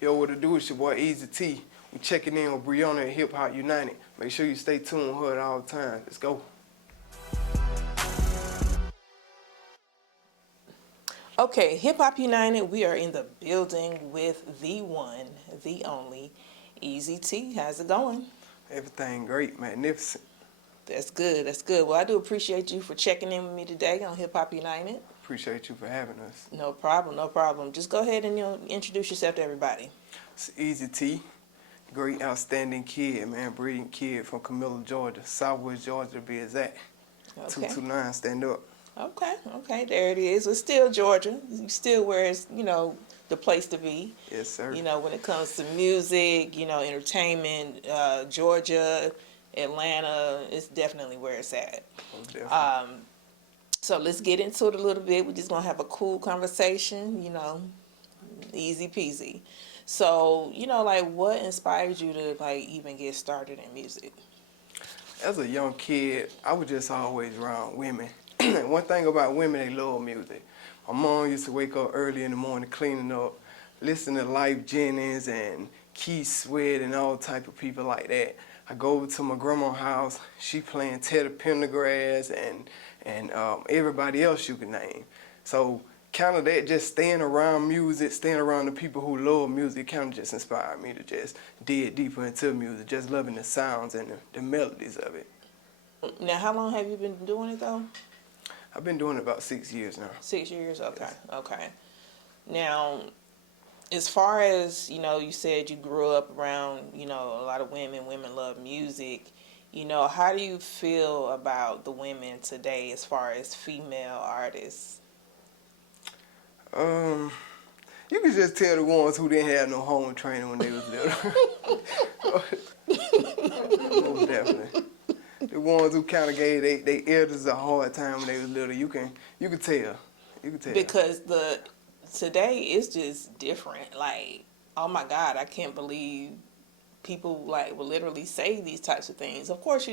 Yo, what it do? It's your boy Eaazy T. We checking in with Brianna at Hip Hop United. Make sure you stay tuned with her at all times. Let's go. Okay, Hip Hop United, we are in the building with the one, the only, Eaazy T. How's it going? Everything great, magnificent. That's good, that's good. Well, I do appreciate you for checking in with me today on Hip Hop United. Appreciate you for having us. No problem, no problem. Just go ahead and introduce yourself to everybody. It's Eaazy T. Great, outstanding kid, man. Brilliant kid from Camilla, Georgia. Southwest Georgia to be exact. Okay. 229, stand up. Okay, there it is. It's still Georgia. Still where it's, the place to be. Yes, sir. When it comes to music, entertainment, Georgia, Atlanta, it's definitely where it's at. Oh, definitely. So let's get into it a little bit. We're just going to have a cool conversation, easy peasy. So, what inspired you to, even get started in music? As a young kid, I was just always around women. One thing about women, they love music. My mom used to wake up early in the morning cleaning up, listening to Life Jennings and Keith Sweat and all type of people like that. I go over to my grandma's house, she playing Teddy Pendergrass and everybody else you can name. So kind of that, just staying around music, staying around the people who love music, kind of just inspired me to just dig deeper into music, just loving the sounds and the melodies of it. Now, how long have you been doing it, though? I've been doing it about 6 years now. 6 years? Okay, Yes. okay. Now, as far as, you said you grew up around, a lot of women love music. How do you feel about the women today as far as female artists? You can just tell the ones who didn't have no home training when they was little. Most definitely. The ones who kind of gave they elders a hard time when they was little, you can tell. You can tell. Because today is just different. Like, oh my God, I can't believe people will literally say these types of things. Of course,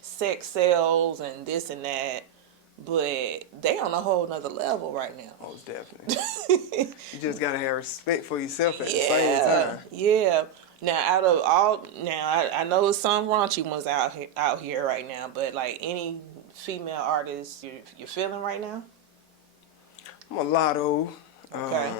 sex sells and this and that, but they on a whole nother level right now. Most definitely. You just gotta have respect for yourself at the same time. Yeah. Now, out of all, I know some raunchy ones out here right now, but any female artists you're feeling right now? Mulatto. Okay.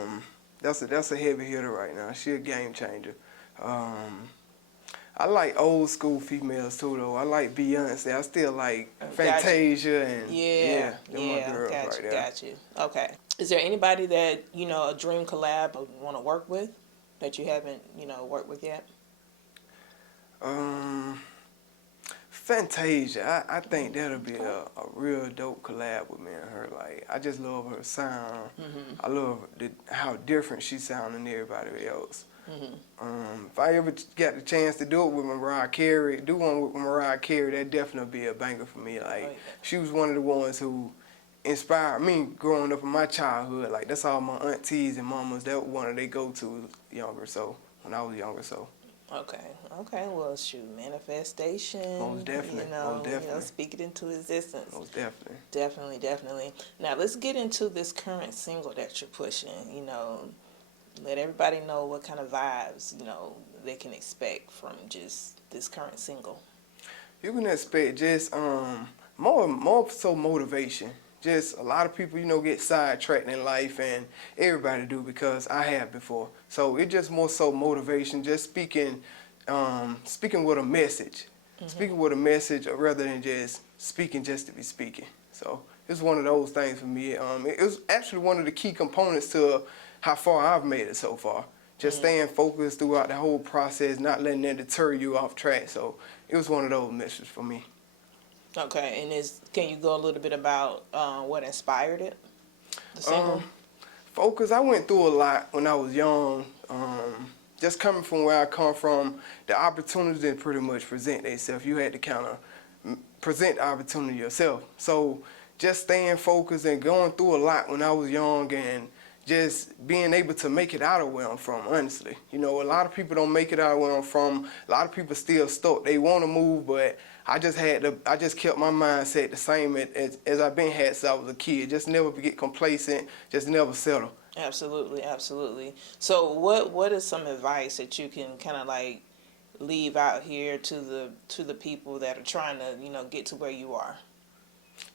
That's a heavy hitter right now. She a game changer. I like old school females too, though. I like Beyonce. I still like Fantasia and my girls right there. Got you. Okay. Is there anybody that a dream collab or want to work with that you haven't worked with yet? Fantasia. I think that'll be a real dope collab with me and her. I just love her sound. I love how different she sounds than everybody else. If I ever got the chance to do it with Mariah Carey, that'd definitely be a banger for me. She was one of the ones who inspired me growing up in my childhood. That's all my aunties and mamas, that one of they go-to when I was younger. Okay, well, shoot, manifestation. Most definitely, most definitely. Speak it into existence. Most definitely. Definitely. Now, let's get into this current single that you're pushing, let everybody know what kind of vibes, they can expect from just this current single. You can expect just more so motivation. Just a lot of people, get sidetracked in life, and everybody do, because I have before. So it's just more so motivation, just speaking with a message. Speaking with a message rather than just speaking just to be speaking. So it's one of those things for me. It was actually one of the key components to how far I've made it so far. Just staying focused throughout the whole process, not letting that deter you off track. So it was one of those messages for me. Okay, and can you go a little bit about what inspired it, the single? Focus, I went through a lot when I was young. Just coming from where I come from, the opportunities didn't pretty much present themselves. You had to kind of present the opportunity yourself. So just staying focused and going through a lot when I was young, and just being able to make it out of where I'm from, honestly. A lot of people don't make it out of where I'm from. A lot of people still stuck. They want to move, but I just kept my mindset the same as I've been had since I was a kid. Just never get complacent, just never settle. Absolutely, absolutely. So what is some advice that you can kind of like leave out here to the people that are trying to, get to where you are?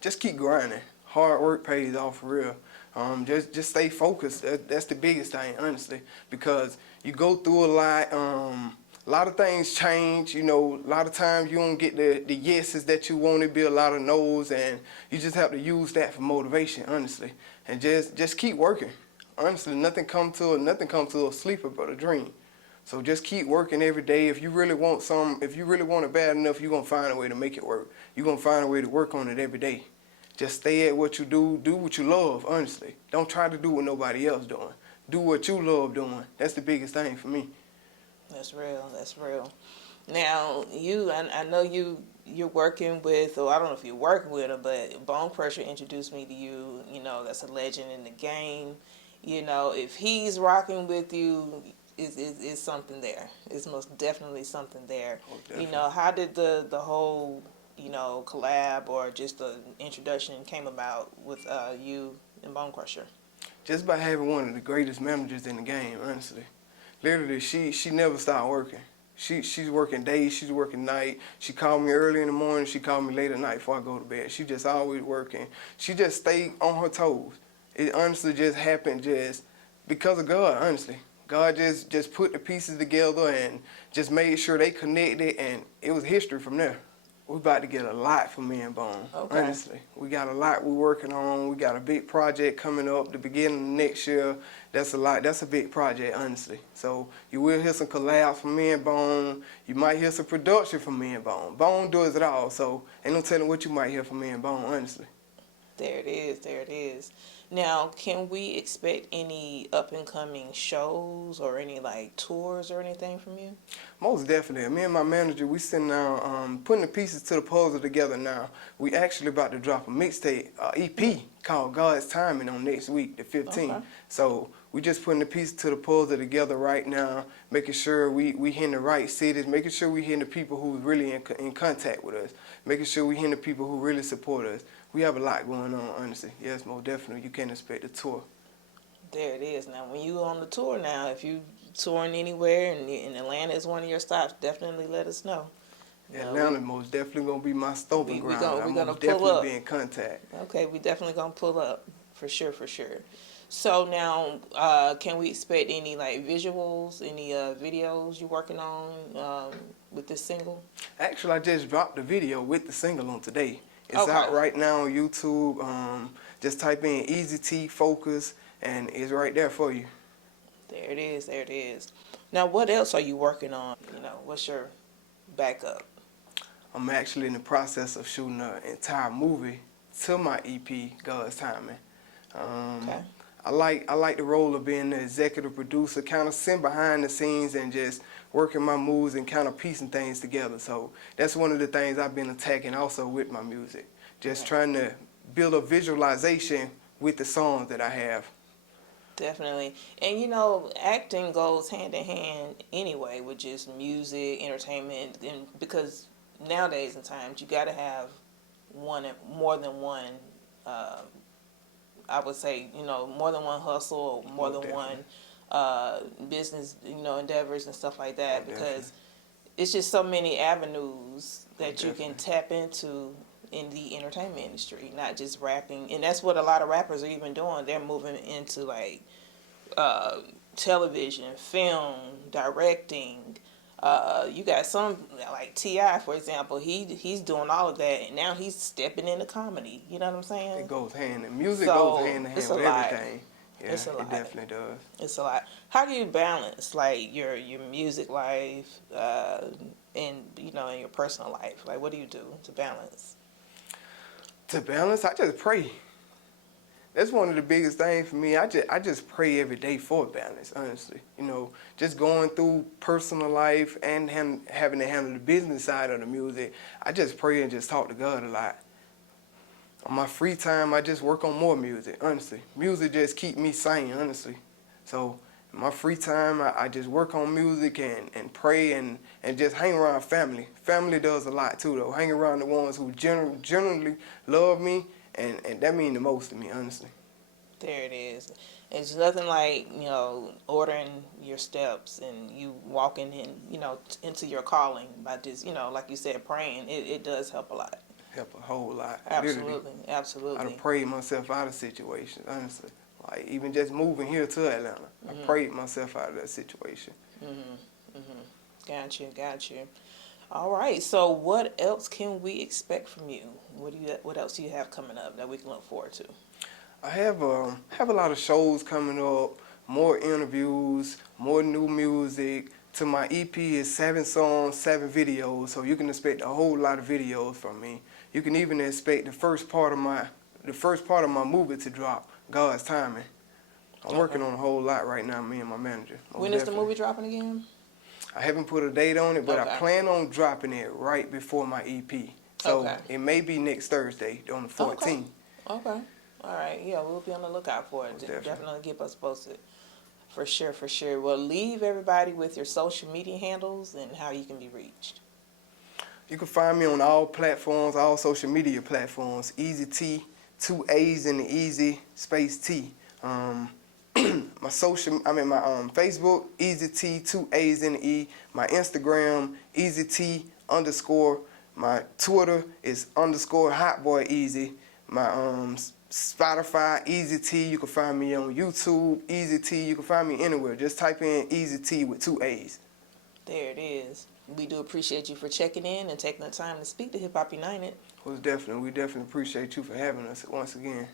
Just keep grinding. Hard work pays off for real. Just stay focused. That's the biggest thing, honestly, because you go through a lot. A lot of things change. You know, a lot of times you don't get the yeses that you want. It be a lot of no's, and you just have to use that for motivation, honestly, and just keep working. Honestly, nothing comes to a sleeper but a dream. So just keep working every day. If you really want if you really want it bad enough, you're gonna find a way to make it work. You're gonna find a way to work on it every day. Just stay at what you do what you love, honestly. Don't try to do what nobody else doing. Do what you love doing. That's the biggest thing for me. That's real. That's real. Now, I know you're working with, or I don't know if you're working with her, but Bone Crusher introduced me to you. That's a legend in the game. If he's rocking with you, is something there. It's most definitely something there. Oh, definitely. How did the whole, collab or just the introduction came about with you and Bone Crusher? Just by having one of the greatest managers in the game, honestly. Literally, she never stopped working. She's working days, she's working night. She called me early in the morning, she called me late at night before I go to bed. She just always working. She just stayed on her toes. It honestly just happened just because of God, honestly. God just put the pieces together and just made sure they connected, and it was history from there. We're about to get a lot from me and Bone. Okay. Honestly, we got a lot we're working on. We got a big project coming up the beginning of next year. That's a lot. That's a big project, honestly. So you will hear some collabs from me and Bone. You might hear some production from me and Bone. Bone does it all, so ain't no telling what you might hear from me and Bone, honestly. There it is. There it is. Now, can we expect any up and coming shows or any like tours or anything from you? Most definitely. Me and my manager, we sitting down putting the pieces to the puzzle together now. We actually about to drop a mixtape, EP called God's Timing on next week, the 15th. Okay. So we just putting the pieces to the puzzle together right now, making sure we hitting the right cities, making sure we hitting the people who's really in contact with us, making sure we hitting the people who really support us. We have a lot going on, honestly. Yes, most definitely. You can't expect a tour. There it is. Now, when you on the tour now, if you touring anywhere and Atlanta is one of your stops, definitely let us know. Atlanta most definitely gonna be my stomping ground. we gonna most pull definitely up. be in contact. Okay, we definitely gonna pull up for sure, for sure. So now, can we expect any like visuals, any videos you working on with this single? Actually, I just dropped the video with the single on today. It's Okay. out right now on YouTube. Just type in Eaazy T Focus, and it's right there for you. There it is. There it is. Now, what else are you working on? What's your backup? I'm actually in the process of shooting an entire movie to my EP, God's Timing. Okay. I like the role of being the executive producer, kind of sitting behind the scenes and just working my moves and kind of piecing things together. So that's one of the things I've been attacking also with my music. Just trying to build a visualization with the songs that I have. Definitely. And acting goes hand in hand anyway with just music, entertainment, and because nowadays in times you got to have more than one. I would say more than one hustle, or more than one business endeavors and stuff like that, because it's just so many avenues that you can tap into in the entertainment industry, not just rapping. And that's what a lot of rappers are even doing. They're moving into like television, film, directing. You got some like T.I., for example. He's doing all of that, and now he's stepping into comedy. You know what I'm saying? It goes hand in music So, goes hand in hand it's with a lot. everything. Yeah, It's a lot. it definitely does. It's a lot. How do you balance like your music life and in your personal life? Like, what do you do to balance? To balance, I just pray. That's one of the biggest things for me. I just pray every day for balance, honestly. Just going through personal life and having to handle the business side of the music, I just pray and just talk to God a lot. On my free time, I just work on more music, honestly. Music just keep me sane, honestly. So in my free time, I just work on music and pray and just hang around family. Family does a lot too, though. Hang around the ones who generally love me, and that means the most to me, honestly. There it is. It's nothing like, ordering your steps and you walking in, into your calling by just, like you said, praying. It does help a lot. Help a whole lot. Absolutely, Literally. I absolutely. done prayed myself out of situations, honestly. Like, even just moving here to Atlanta, I prayed myself out of that situation. Got you. All right. So, what else can we expect from you? What else do you have coming up that we can look forward to? I have a lot of shows coming up, more interviews, more new music. To my EP is 7 songs, 7 videos, so you can expect a whole lot of videos from me. You can even expect the first part of my movie to drop, God's Timing. I'm working on a whole lot right now, me and my manager. When is the movie dropping again? I haven't put a date on it, but Okay. I plan on dropping it right before my EP. So Okay. it may be next Thursday on the 14th. Okay. All right. Yeah, we'll be on the lookout for it. Definitely keep us posted. For sure, for sure. Well, leave everybody with your social media handles and how you can be reached. You can find me on all platforms, all social media platforms. Eaazy T, 2 A's in the Easy, space T. My Facebook, Eaazy T, 2 A's in the E. My Instagram, Eaazy T _. My Twitter is _Hotboy Eaazy. My Spotify, Eaazy T. You can find me on YouTube, Eaazy T. You can find me anywhere. Just type in Eaazy T with 2 A's. There it is. We do appreciate you for checking in and taking the time to speak to Hip Hop United. We definitely appreciate you for having us once again.